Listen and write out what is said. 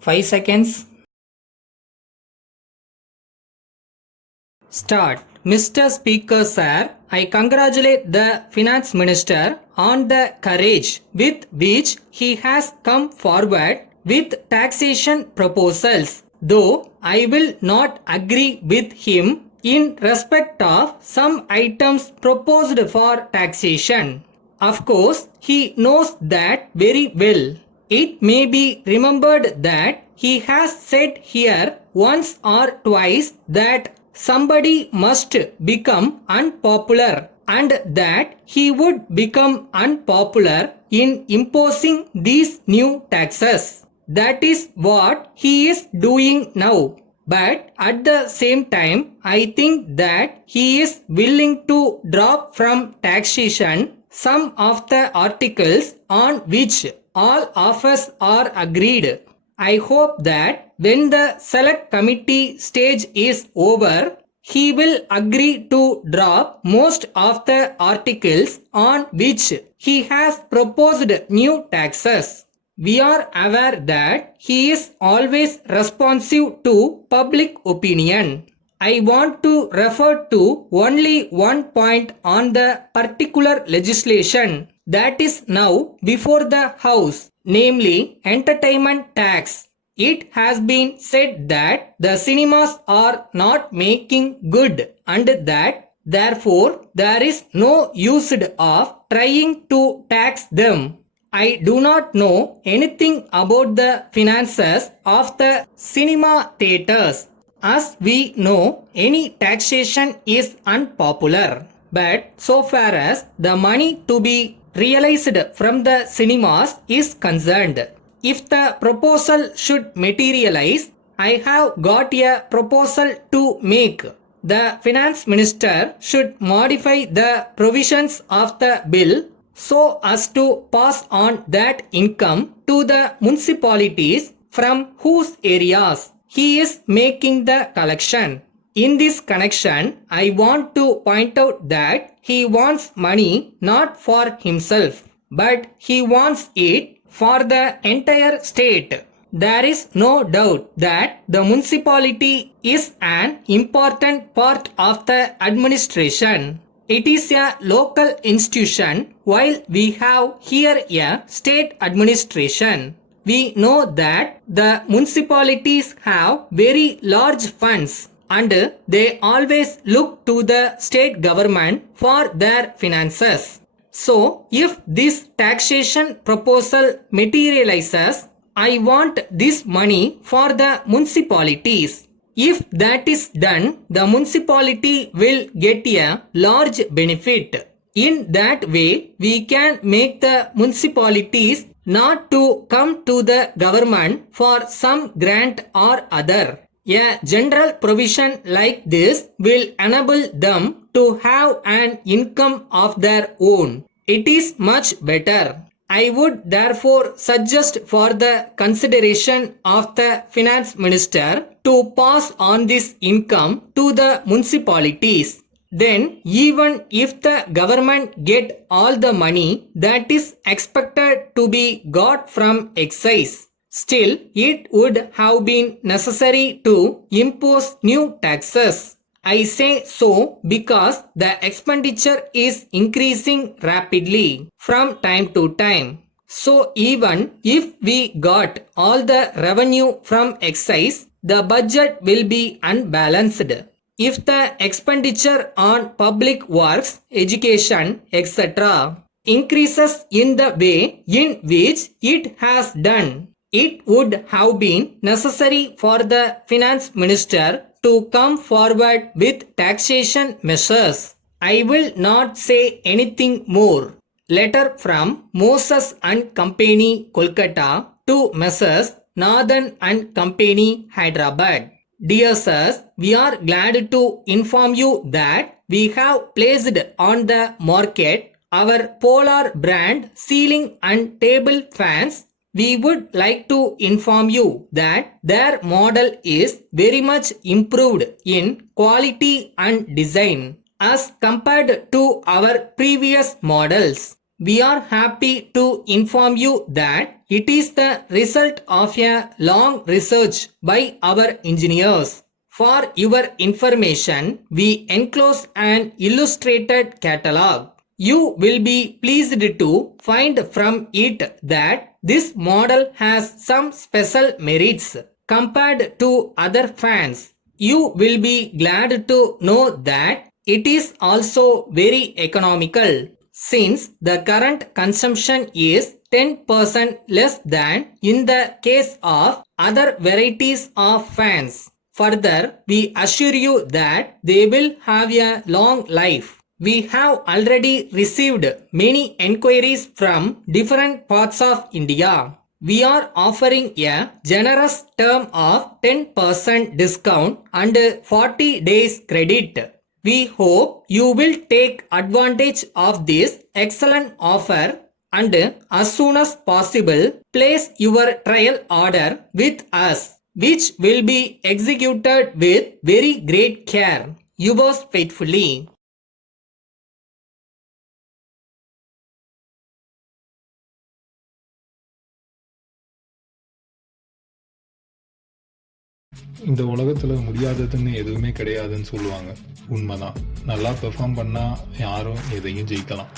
5 seconds. Start. Mr. Speaker Sir, I congratulate the Finance Minister on the courage with which he has come forward with taxation proposals, though I will not agree with him in respect of some items proposed for taxation. Of course, he knows that very well. It may be remembered that he has said here once or twice that somebody must become unpopular and that he would become unpopular in imposing these new taxes. That is what he is doing now. But at the same time, I think that he is willing to drop from taxation some of the articles on which all of us are agreed. I hope that when the select committee stage is over, he will agree to drop most of the articles on which he has proposed new taxes. We are aware that he is always responsive to public opinion. I want to refer to only one point on the particular legislation that is now before the House, namely entertainment tax. It has been said that the cinemas are not making good and that therefore there is no use of trying to tax them. I do not know anything about the finances of the cinema theaters. As we know, any taxation is unpopular. But so far as the money to be realized from the cinemas is concerned, if the proposal should materialize, I have got a proposal to make. The finance minister should modify the provisions of the bill so as to pass on that income to the municipalities from whose areas he is making the collection. In this connection, I want to point out that he wants money not for himself, but he wants it for the entire state. There is no doubt that the municipality is an important part of the administration. It is a local institution while we have here a state administration. We know that the municipalities have very large funds and they always look to the state government for their finances. So, if this taxation proposal materializes, I want this money for the municipalities. If that is done, the municipality will get a large benefit. In that way, we can make the municipalities not to come to the government for some grant or other. A general provision like this will enable them to have an income of their own. It is much better. I would therefore suggest for the consideration of the finance minister to pass on this income to the municipalities. Then even if the government get all the money that is expected to be got from excise, still it would have been necessary to impose new taxes. I say so because the expenditure is increasing rapidly from time to time. So even if we got all the revenue from excise, the budget will be unbalanced. If the expenditure on public works, education, etc. increases in the way in which it has done, it would have been necessary for the finance minister to come forward with taxation measures. I will not say anything more. Letter from Moses and Company, Kolkata to Messrs. Nathan and Company, Hyderabad. Dear sirs, we are glad to inform you that we have placed on the market our Polar brand ceiling and table fans. We would like to inform you that their model is very much improved in quality and design as compared to our previous models. We are happy to inform you that It is the result of a long research by our engineers. For your information, we enclose an illustrated catalog. You will be pleased to find from it that this model has some special merits compared to other fans. You will be glad to know that it is also very economical, since the current consumption is 10% less than in the case of other varieties of fans. Further, we assure you that they will have a long life. We have already received many enquiries from different parts of India. We are offering a generous term of 10% discount and 40 days credit. We hope you will take advantage of this excellent offer and as soon as possible place your trial order with us, which will be executed with very great care. Yours faithfully. இந்த உலகத்துல முடியாததுன்னு எதுவுமே கிடையாதுன்னு சொல்லுவாங்க. உண்மைதான். நல்லா perform பண்ணா யாரும் எதையும் ஜெயிக்கலாம்.